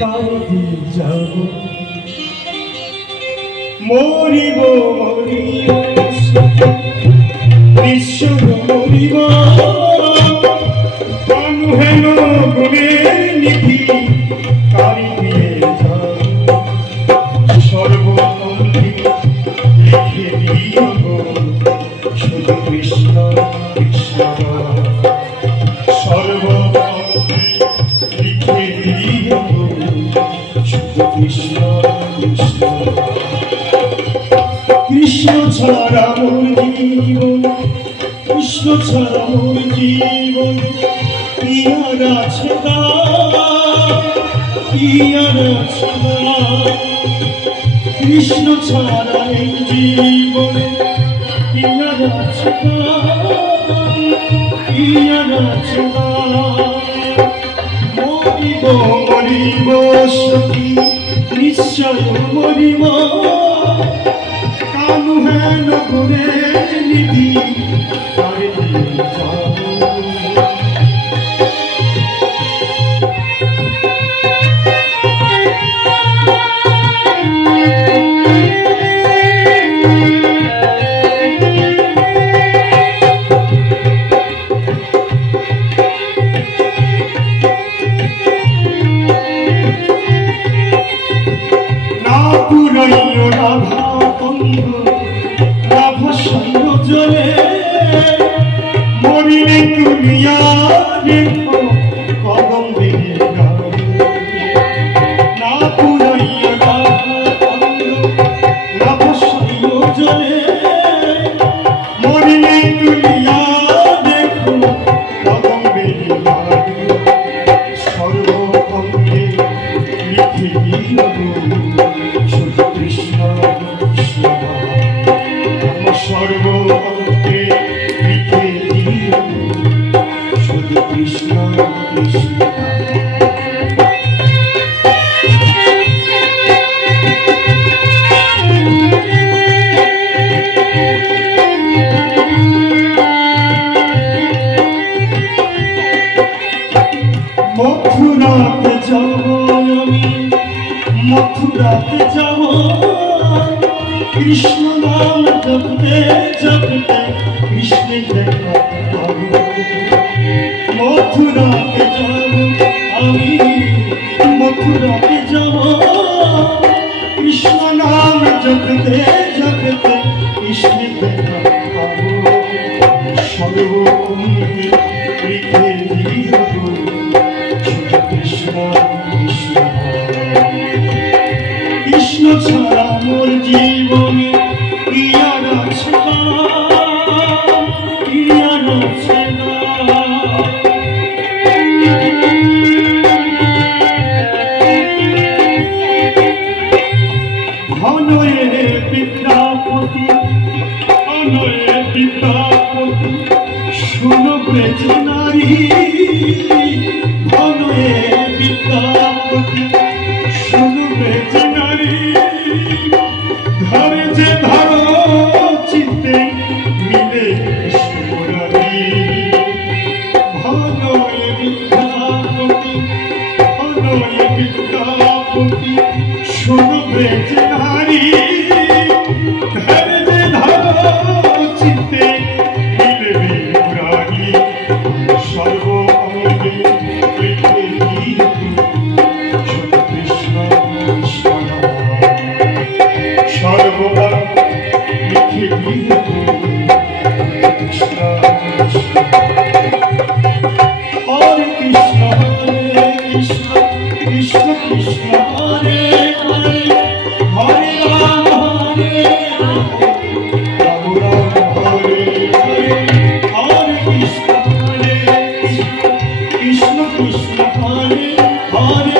কাঁদে যাব মরিব মরিব নিঃস্ব মরিব হেন গুণের নিধি কারি দিয়ে যাব সর্বপন্থী লিখে দিয়ব শুধু কৃষ্ণ কৃষ্ণ সর্বপন্থী লিখে দিয়ব শুধু কৃষ্ণ কৃষ্ণ কৃষ্ণ ছাড়া মোর জীবন কৃষ্ণ ছাড়া মোর জীবন কি আর আছে কৃষ্ণ ছাড়া এই জীবনে কি আর আছে মরিব মরিব সখী নিশ্চয় মরিব কানু হেন গুণের নিধি কারে দিয়ে যাব জলে মরিলে তুলিয়া দেখো কদম বেগে না পুরাইয়া না ভাসাইল জলে মরিলে তুলিয়া দেখো কদম বেগে সর্বপন্থে লিখে দিয়ব শুধু কৃষ্ণ কৃষ্ণ সর্বপন্থে লিখে দিয়ব শুধু কৃষ্ণ কৃষ্ণ মথুরাতে যাব আমি মথুরাতে যাব কৃষ্ণ নাম জপতে জপতে কৃষ্ণের দেখা পাবো মথুরাতে যাব আমি মথুরাতে যাব কৃষ্ণ নাম জপতে জপতে কৃষ্ণের দেখা পাবো সর্বপন্থী লিখে দিয়ব শুধু কৃষ্ণ কৃষ্ণ কৃষ্ণ ছাড়া মোর জীবনে কি আর আছে ঘনয়ে বিদ্যাপতি শুনো ব্রেজ নারী ঘনয়ে বিদ্যাপতি শুনো ব্রেজ নারী ধরে যে ধরো চিত্তে মিলে সুরারি ঘনয়ে বিদ্যাপতি শুনো ব্রেজ নারী ধরে যে ধরো চিত্তে মিলবে মুরারি সর্বপন্থী লিখে দিয়ব শুধু কৃষ্ণ কৃষ্ণ সর্বদা লিখে দিয়ব কৃষ্ণ কৃষ্ণ হরে কৃষ্ণ কৃষ্ণ কৃষ্ণ হরে হরে হরে রাম রাম হরে হরে হরে কৃষ্ণ কৃষ্ণ কৃষ্ণ হরে হরে